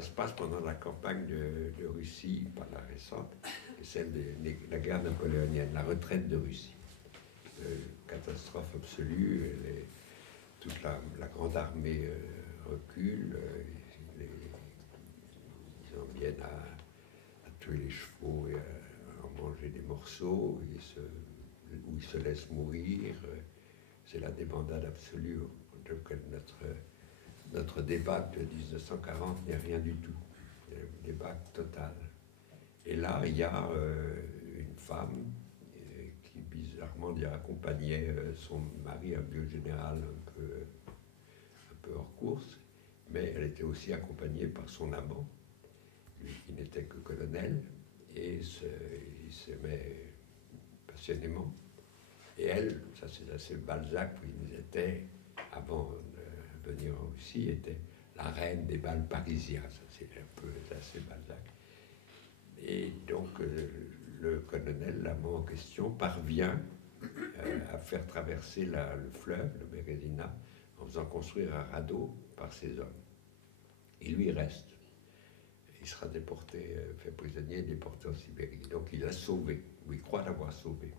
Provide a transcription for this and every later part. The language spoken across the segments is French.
Ça se passe pendant la campagne de Russie, pas la récente, et celle de la guerre napoléonienne, la retraite de Russie. Catastrophe absolue, toute la grande armée recule, ils en viennent à tuer les chevaux et à en manger des morceaux, où ils se laissent mourir. C'est la débandade absolue auquel notre débat de 1940 n'est rien du tout. C'est un débat total. Et là, il y a une femme qui bizarrement accompagnait son mari, un vieux général un peu hors course, mais elle était aussi accompagnée par son amant, lui qui n'était que colonel, et il s'aimait passionnément. Et elle, ça c'est assez Balzac, où il était, avant de venir en Russie, était la reine des bals parisiens. Ça c'est un peu assez Balzac. Et donc le colonel, l'amant en question, parvient à faire traverser le fleuve, le Bérézina, en faisant construire un radeau par ses hommes. Il lui reste. Il sera déporté, fait prisonnier et déporté en Sibérie. Donc il l'a sauvé, ou il croit l'avoir sauvé.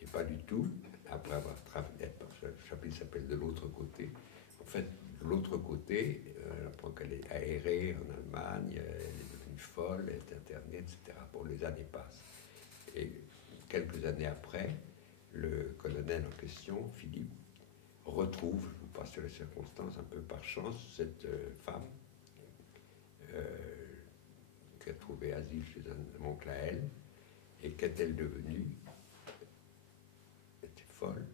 Et pas du tout, après avoir traversé, le chapitre s'appelle De l'autre côté. En fait, de l'autre côté, on apprend qu'elle est aérée en Allemagne, elle est devenue folle, elle est internée, etc. Bon, les années passent. Et quelques années après, le colonel en question, Philippe, retrouve, je vous passe sur les circonstances, un peu par chance, cette femme qui a trouvé asile chez un oncle à elle. Et qu'est-elle devenue? Elle était folle.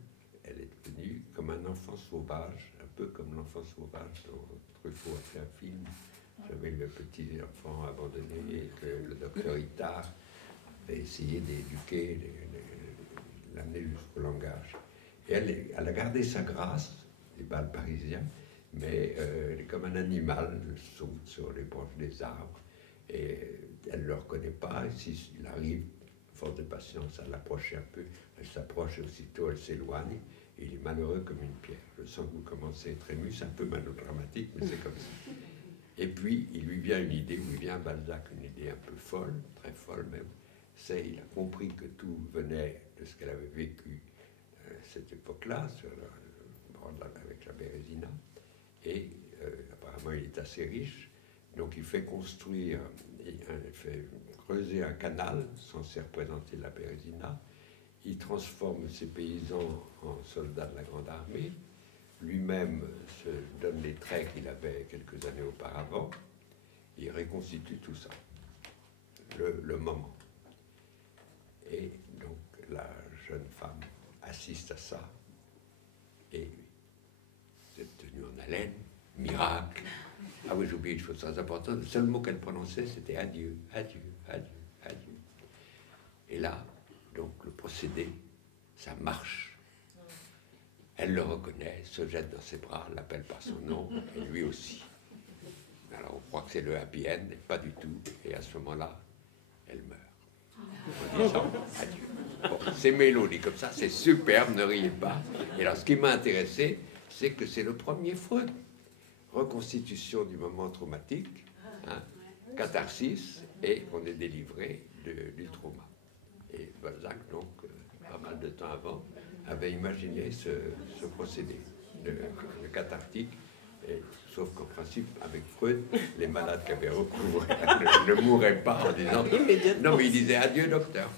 Elle est devenue comme un enfant sauvage, un peu comme l'enfant sauvage dont Truffaut a fait un film. J'avais le petit enfant abandonné et que le docteur Itard avait essayé d'éduquer, l'amener jusqu'au langage. Et elle a gardé sa grâce, les bals parisiens, mais elle est comme un animal, elle saute sur les branches des arbres, et elle ne le reconnaît pas, et s'il arrive, force de patience, à l'approcher un peu, elle s'approche et aussitôt elle s'éloigne, et il est malheureux comme une pierre. Je sens que vous commencez à être ému, c'est un peu mélodramatique, mais c'est comme ça. Et puis, il lui vient une idée, il lui vient à Balzac une idée un peu folle, très folle même, c'est il a compris que tout venait de ce qu'elle avait vécu cette époque-là, sur le bord avec la Bérézina, et apparemment il est assez riche, donc il fait construire, il fait creuser un canal censé représenter la Bérézina, il transforme ses paysans en soldats de la Grande Armée, lui-même se donne les traits qu'il avait quelques années auparavant, et il reconstitue tout ça, le moment. Et donc la jeune femme assiste à ça, et cette tenue en haleine, miracle. Ah oui, j'ai oublié une chose très importante, le seul mot qu'elle prononçait, c'était adieu, adieu, adieu, adieu. Et là, donc le procédé, ça marche. Elle le reconnaît, se jette dans ses bras, l'appelle par son nom, et lui aussi. Alors on croit que c'est le happy end, mais pas du tout. Et à ce moment-là, elle meurt. En disant adieu. Bon, c'est mélodie comme ça, c'est superbe, ne riez pas. Et alors ce qui m'a intéressé, c'est que c'est le premier Freud. Reconstitution du moment traumatique, hein, catharsis, et on est délivré du trauma. Et Balzac, donc, pas mal de temps avant, avait imaginé ce procédé, le cathartique, et, sauf qu'en principe, avec Freud, les malades qui avaient recours ne mouraient pas en disant « Non, mais il disait adieu, docteur ».